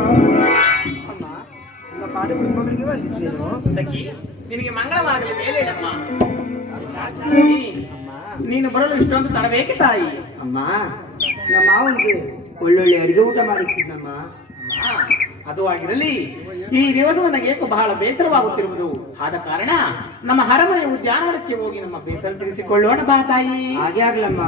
ಅಮ್ಮ ನಿಮ್ಮ ಪಾದ ಕುಟುಂಬಗಳಿಗೆ ವಂದಿಸಿದೆನು. ಸಖಿ ನಿನಗೆ ಮಂಗಳವಾಗಲಿ ಮೇಲೇಳಮ್ಮ. ನೀನು ಬರಲು ಇಷ್ಟೊಂದು ತಡಬೇಕೆ ತಾಯಿ? ಅಮ್ಮ ನಮ್ಮ ಮಾವನಿಗೆ ಒಳ್ಳೊಳ್ಳೆ ಅಡಿಗೆ ಊಟ ಮಾಡಿಸಿದ್ದಮ್ಮ. ಅದು ಆಗಿರಲಿ, ಈ ದಿವಸ ನನಗೆ ಬಹಳ ಬೇಸರವಾಗುತ್ತಿರುವುದು. ಆದ ಕಾರಣ ನಮ್ಮ ಅರಮನೆ ಉದ್ಯಾನವನಕ್ಕೆ ಹೋಗಿ ನಮ್ಮ ಬೇಸರ ತಿಳಿಸಿಕೊಳ್ಳೋಣ ಬಾ ತಾಯಿ. ಹಾಗೆ ಆಗ್ಲಮ್ಮ.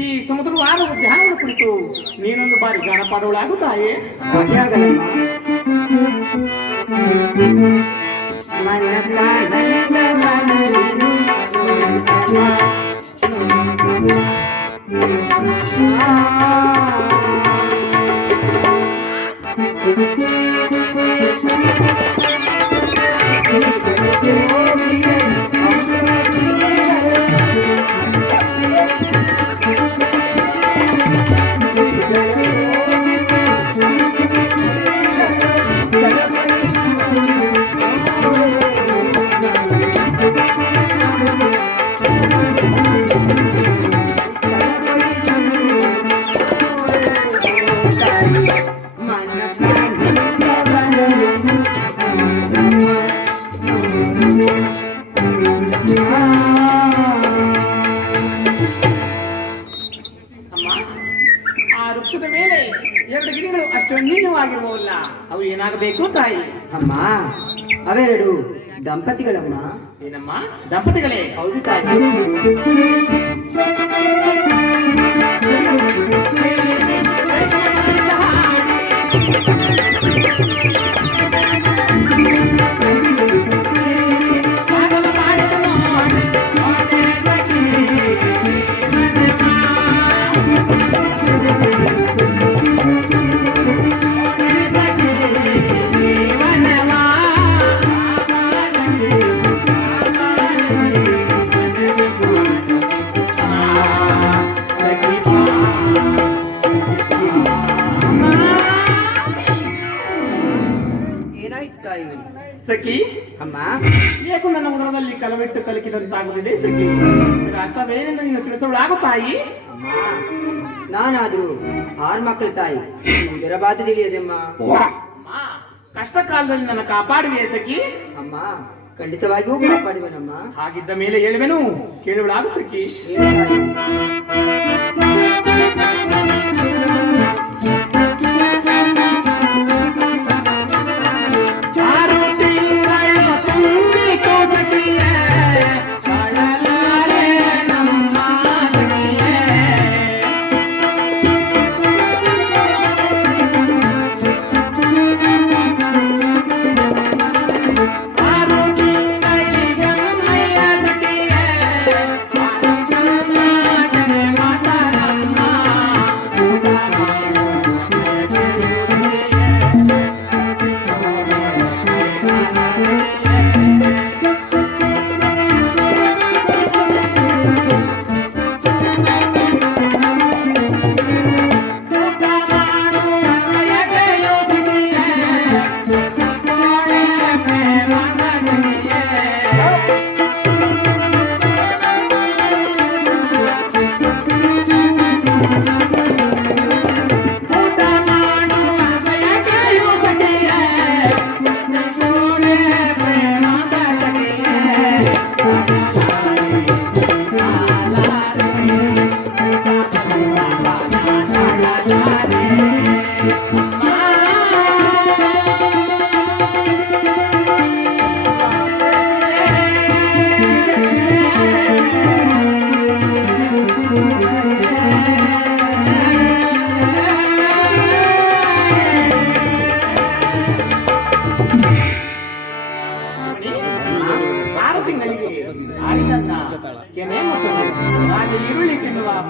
ಈ ಸಮುದ್ರವಾದ ಧ್ಯಾನದ ಕುರಿತು ನೀನೊಂದು ಬಾರಿ ಗಾನ ಪಾಡೋಳಾಗುತ್ತಾಯೇ? ವೃಕ್ಷದ ಮೇಲೆ 2 ಗಿಡಗಳು ಅಷ್ಟು ನೀಳವಾಗಿರುವವಲ್ಲ, ಅವು ಏನಾಗಬೇಕು ತಾಯಿ? ಅಮ್ಮ ಅವೆರಡು ದಂಪತಿಗಳಮ್ಮ. ಏನಮ್ಮ? ದಂಪತಿಗಳೇ? ಹೌದು ತಾಯಿ. ಸಖಿ ಅಮ್ಮ ಏಕೋ ನನ್ನ ಉಣದಲ್ಲಿ ಕಲವಿಟ್ಟು ಕಲಿಕಿದಂತಾಗುತ್ತಿದೆ ಸಖಿ. ಇದರ ಅರ್ಥವೇನೆಂದು ನೀನು ತಿಳಿಸೋಳಾಗ ತಾಯಿ? ನಾನಾದ್ರೂ 6 ಮಕ್ಕಳ ತಾಯಿ, ಇದರ ಬಾಧೆ ತಿಳಿಯದೆಮ್ಮ. ಕಷ್ಟ ಕಾಲದಲ್ಲಿ ನನ್ನ ಕಾಪಾಡುವೆ ಸಖಿ. ಅಮ್ಮ ಖಂಡಿತವಾಗಿಯೂ ಕಾಪಾಡುವೆನಮ್ಮ. ಹಾಗಿದ್ದ ಮೇಲೆ ಹೇಳುವೆನು, ಕೇಳುವಳಾಗ ಸಖಿ.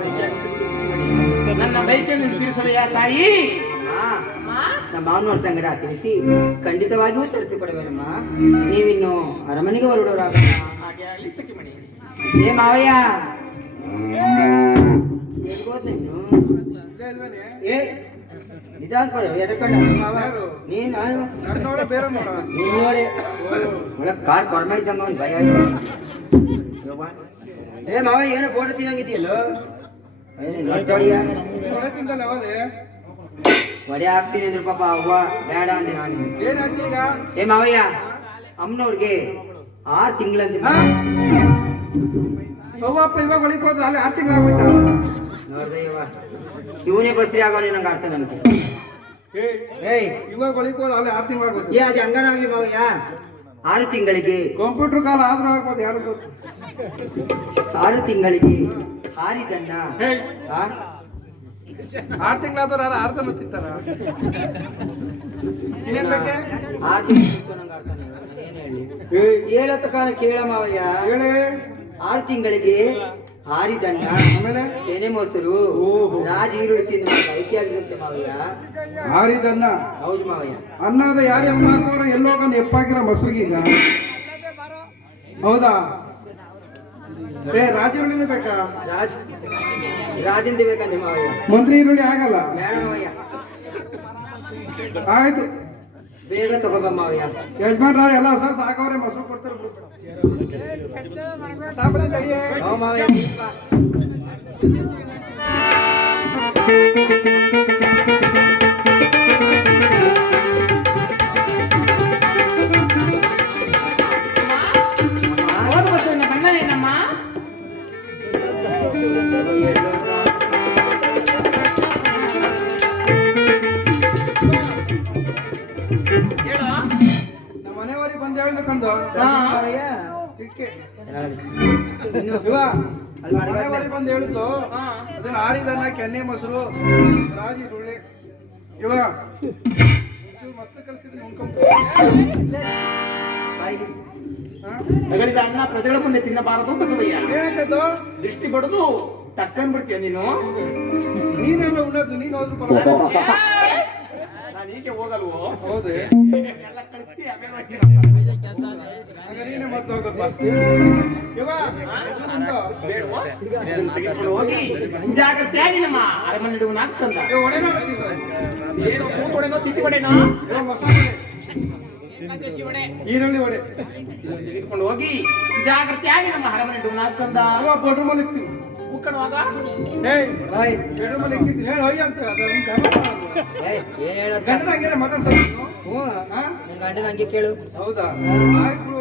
ಬೇಕಾಗುತ್ತಿರುವುದು ಸಖಿಮಣಿ. ನನ್ನ ಬೈಕನ್ನು ತಿಳಿಸಲೆಯಾ ತಾಯಿ? ನಮ್ಮ ಮಾವನವ್ರ ಸಂಗಡ ತಿಳಿಸಿ ಖಂಡಿತವಾಗಿಯೂ ತರಿಸಿಕೊಡುವೇನಮ್ಮ. ನೀವಿನ್ನು ಅರಮನೆಗೆ ಹೊರಡೋರಾಗ. ಹಾಗೆ ಆಗಲಿ ಸಖಿಮಣಿ. ಏ ಮಾವಯ್ಯ, ಎಲ್ಗೋದ್ ನೀನು? ಏ ನಿಧಾನ ಬರೋ, ಎದರ್ಕೊಂಡ ನೀನ್ ನಾನು ನೀನ್ ನೋಡಿ ಒಳಗ್ ಕಾರ್ ಕೊರ್ಮ ಇದ್ದಂಗ ಅವ್ನು ಭಯ ಆಯ್ತು. ಏ ಮಾವ ಏನೋ ಫೋಟೋ ತಿನ್ನಂಗಿದೆಯಲ್ಲೋ? ನೋಡ್ತೋಡಿಯ ಒಡೆ ಹಾಕ್ತೀನಿ ಅಂದ್ರೆ ಪಾಪ ಅವ್ವ ಬೇಡ ಅಂದೆ ನಾನು. ಏ ಮಾವಯ್ಯ, ಅಮ್ಮನವ್ರಿಗೆ 6 ತಿಂಗಳಂತೆ. ಇವಾಗ ಒಳಗೆ ಹೋದ್ರೆ ಅಲ್ಲಿ 6 ತಿಂಗಳು ಆಗೋಯ್ತಾ? ನೋಡ್ದೆ ಇವ ಇವನೇ ಬಸ್ರಿ ಆಗೋನೆ ನಂಗೆ ಅರ್ಥ ನನಗೆ. ಏಯ್ ಇವಾಗ ಒಳಗೆ ಹೋದ್ರೆ ಅಲ್ಲಿ 6 ತಿಂಗಳು ಆಗೋಯ್ತು. ಏ ಅದು ಹಂಗನಾಗ್ಲಿ ಮಾವಯ್ಯ, 6 ತಿಂಗಳಿಗೆ ಕಂಪ್ಯೂಟರ್ ಕಾಲ ಆದ್ರೂ ಆಗ್ಬೋದು, ಯಾರು ಗೊತ್ತು. 6 ತಿಂಗಳಿಗೆ ಹಾರಿದನ್ನ 6 ತಿಂಗಳಾದ್ರೆ 6 ಜನ ತಿಂತಾರ. ಏನ್ ಬೇಕೆ? 6 ತಿಂಗಳು ನಂಗೆ ಅರ್ಥ ಏನ್ ಹೇಳಿ ಹೇಳತ್ತ ಕಾಲ ಕೇಳ ಮಾವಯ್ಯ. ಹೇಳಿ. 6 ತಿಂಗಳಿಗೆ ಹಾರಿದಣ್ಣ, ಆಮೇಲೆ ಕೆನೆ ಮೊಸರು, ರಾಜ ಈರುಳ್ಳಿ ತಿಂದು ಬೈಕಿಯಾಗಿರುತ್ತೆ ಮಾವಯ್ಯ. ಹಾರಿದನ್ನ ಹೌದು ಮಾವಯ್ಯ. ಅನ್ನದ ಯಾರು ಎಮ್ಮಾಕೋರು ಎಲ್ಲೋಗ ಎಪ್ಪಾಕಿರೋ ಮೊಸರಿಗೀಗ. ಹೌದಾ? ಏ ರಾಜ ಈರುಳ್ಳಿನೇ ಬೇಕಾ? ರಾಜಿಂದ ಬೇಕಂತೆ ಮಾವಯ್ಯ. ಮಂತ್ರಿ ಈರುಳ್ಳಿ ಆಗಲ್ಲ. ಬೇಡ ಮಾವಯ್ಯ, ಆಯ್ತು ಬೇಗ ತಗೋಬ ಮಾವಯ್ಯ. ಯಜಮಾನ್ರ ಎಲ್ಲ ಹೊಸ ಸಾಕವ್ರೆ, ಮೊಸರು ಕೊಡ್ತಾರೆ. ಹೌ ಮಾವಯ್ಯ. ಮನೆಯವರಿಗೆ ಬಂದು ಹೇಳಿದಕ್ಕಂದು ಮಾವಯ್ಯ ಮನೆಯವರಿಗೆ ಬಂದು ಹೇಳಿದ್ದು ಅದನ್ನ ಹಾರಿದನ್ನ ಕೆನ್ನೆ ಮೊಸರು ರಾಜಿ ಈರುಳ್ಳಿ ಇವ ಮಸ್ತ್ ಕಲ್ಸಿದ್ರೆ ತಗಲಿದ ಅನ್ನ ಪ್ರಜೆಗಳ ಮುಂದೆ ತಿನ್ನಬಾರದು ಬಸವಯ್ಯ. ಏನಾಯ್ತು? ದೃಷ್ಟಿ ಬಡದು ಟಕ್ಕನ್ ಬಿಡ್ತೀಯ ನೀನು. ನೀನೆಲ್ಲ ಉಣ್ಣದ್ದು ನೀನು ಹೋದ್ರು ಪರವಾಗಿಲ್ಲ. ನಾನು ಹೀಗೆ ಹೋಗಲ್ವೋ? ಹೌದು, ಎಲ್ಲ ಕಳಿಸಿ ಆಮೇಲೆ ಹಾಗೆ ನೀನೇ ಮತ್ತೆ ಹೋಗಪ್ಪ. ಇವ ಬೇಡವೋ? ತೆಗೆದುಕೊಂಡು ಹೋಗಿ ಜಾಗ್ರತೆಯಾಗಿ ನಮ್ಮ ಅರಮನೆ ನಡುವನ್ನ ಹಾಕ್ತಂದ. ಒಡೆ ಮಾಡ್ತೀವಿ. ಏನು ಕೂತ್ಕೊಡೇನೋ ತಿತ್ತಿ ಬಡೇನೋ ಈರುಳ್ಳಿ ಒಡೆ ತೆಗೆದುಕೊಂಡು ಹೋಗಿ ಜಾಗ್ರತೆಯಾಗಿ ನಮ್ಮ ಅರಮನೆ ನಡುವನ್ನ ಹಾಕ್ತಂದ. ಬಡ್ರು ಮನೆ ಇಕ್ತೀವಿ. ಮುಕ್ಕಣವಾಗ ಬೆಡ್ರು ಮನೆ ಇಕ್ಕಿರ್ತೀನಿ. ಹೇಳಿ ಹೋಗಿ ಅಂತ ಏನ್ ಹೇಳತ್ತ? ಗಂಡನ ಹಂಗೇನೆ ಮಾತಾಡ್ಸೋದು. ಹ್ಞೂ, ನಿನ್ ಗಂಡನ ಹಂಗೆ ಕೇಳು. ಹೌದಾ? ಆಯ್ತು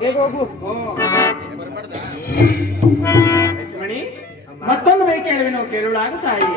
ಬೇಗ ಹೋಗು. ಮಣಿ ಮತ್ತೊಂದು ಬೈಕ್ ಹೇಳಿವೆ ನಾವು ಕೇಳುವಾಗ ತಾಯಿ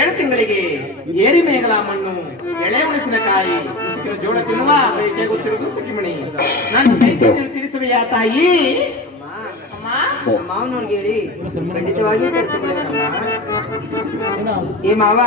ಏಳು ತಿಂಗಳಿಗೆ ಏರಿ ಮೇಗಲ ಮಣ್ಣು ಎಳೆ ಮೆಣಸಿನಕಾಯಿ ಸಿಕ್ಕಿದ ಜೋಳ ತಿನ್ನುವ ಬೈಕೆ ಗೊತ್ತಿರುವುದು ಸುಖಿಮಣಿ. ನಾನು ಕೈಗೆ ತಿಳಿಸುವೆಯಾ ತಾಯಿ? ಅಮ್ಮ ಮಾವನವ್ರಿಗೆ ಹೇಳಿ ಖಂಡಿತವಾಗಿ ಏ ಮಾವ